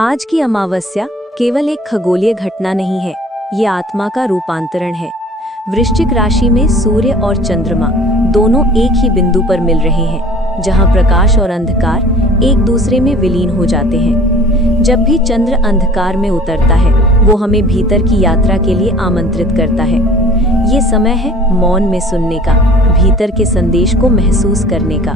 आज की अमावस्या केवल एक खगोलीय घटना नहीं है, ये आत्मा का रूपांतरण है। वृश्चिक राशि में सूर्य और चंद्रमा दोनों एक ही बिंदु पर मिल रहे हैं, जहां प्रकाश और अंधकार एक दूसरे में विलीन हो जाते हैं। जब भी चंद्र अंधकार में उतरता है, वो हमें भीतर की यात्रा के लिए आमंत्रित करता है। ये समय है मौन में सुनने का, भीतर के संदेश को महसूस करने का।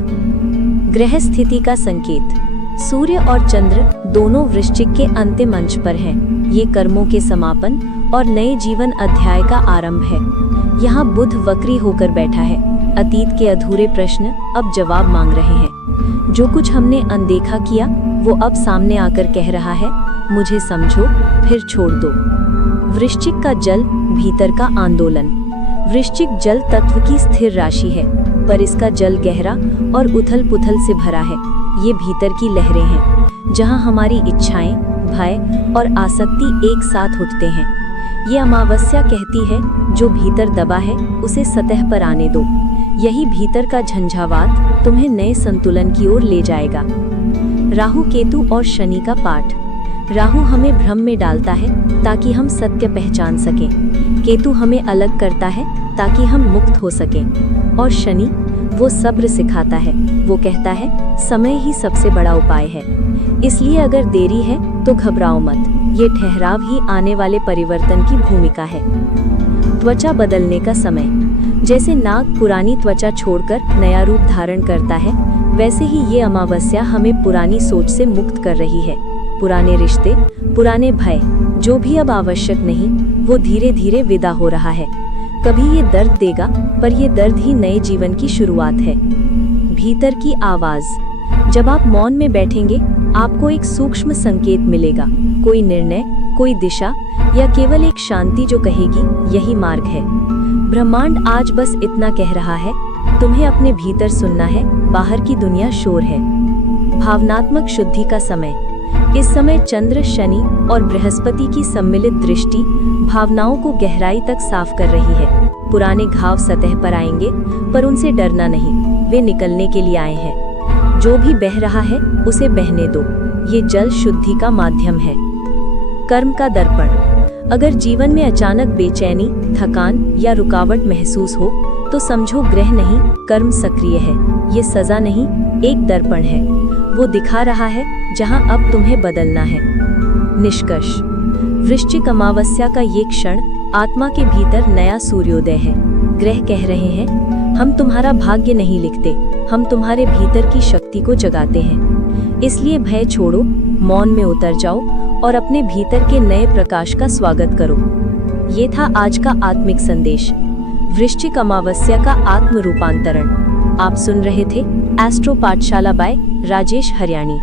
ग्रह स्थिति का संकेत। सूर्य और चंद्र दोनों वृश्चिक के अंतिम अंश पर हैं। ये कर्मों के समापन और नए जीवन अध्याय का आरंभ है। यहाँ बुध वक्री होकर बैठा है। अतीत के अधूरे प्रश्न अब जवाब मांग रहे हैं। जो कुछ हमने अनदेखा किया, वो अब सामने आकर कह रहा है, मुझे समझो, फिर छोड़ दो। वृश्चिक का जल, भीतर का आंदोलन। वृश्चिक जल तत्व की स्थिर राशि है, पर इसका जल गहरा और उथल पुथल से भरा है। ये भीतर की लहरें हैं, जहां हमारी इच्छाएं, भय और आसक्ति एक साथ उठते हैं। ये अमावस्या कहती है, जो भीतर दबा है उसे सतह पर आने दो। यही भीतर का झंझावात तुम्हें नए संतुलन की ओर ले जाएगा। राहु, केतु और शनि का पाठ। राहु हमें भ्रम में डालता है ताकि हम सत्य पहचान सकें। केतु हमें अलग करता है ताकि हम मुक्त हो सकें। और शनि वो सब्र सिखाता है। वो कहता है, समय ही सबसे बड़ा उपाय है। इसलिए अगर देरी है तो घबराओ मत, ये ठहराव ही आने वाले परिवर्तन की भूमिका है। त्वचा बदलने का समय। जैसे नाग पुरानी त्वचा छोड़कर नया रूप धारण करता है, वैसे ही ये अमावस्या हमें पुरानी सोच से मुक्त कर रही है। पुराने रिश्ते, पुराने भय, जो भी अब आवश्यक नहीं, वो धीरे धीरे विदा हो रहा है। कभी ये दर्द देगा, पर ये दर्द ही नए जीवन की शुरुआत है। भीतर की आवाज। जब आप मौन में बैठेंगे, आपको एक सूक्ष्म संकेत मिलेगा। कोई निर्णय, कोई दिशा, या केवल एक शांति जो कहेगी, यही मार्ग है। ब्रह्मांड आज बस इतना कह रहा है, तुम्हें अपने भीतर सुनना है, बाहर की दुनिया शोर है। भावनात्मक शुद्धि का समय। इस समय चंद्र, शनि और बृहस्पति की सम्मिलित दृष्टि भावनाओं को गहराई तक साफ कर रही है। पुराने घाव सतह पर आएंगे, पर उनसे डरना नहीं, वे निकलने के लिए आए हैं। जो भी बह रहा है उसे बहने दो, ये जल शुद्धि का माध्यम है। कर्म का दर्पण। अगर जीवन में अचानक बेचैनी, थकान या रुकावट महसूस हो, तो समझो ग्रह नहीं, कर्म सक्रिय है। ये सजा नहीं, एक दर्पण है। वो दिखा रहा है जहां अब तुम्हें बदलना है। निष्कर्ष। वृश्चिक अमावस्या का ये क्षण आत्मा के भीतर नया सूर्योदय है। ग्रह कह रहे हैं, हम तुम्हारा भाग्य नहीं लिखते, हम तुम्हारे भीतर की शक्ति को जगाते हैं। इसलिए भय छोड़ो, मौन में उतर जाओ और अपने भीतर के नए प्रकाश का स्वागत करो। ये था आज का आत्मिक संदेश, वृश्चिक अमावस्या का आत्म रूपांतरण। आप सुन रहे थे एस्ट्रो पाठशाला बाय राजेश हरियाणी।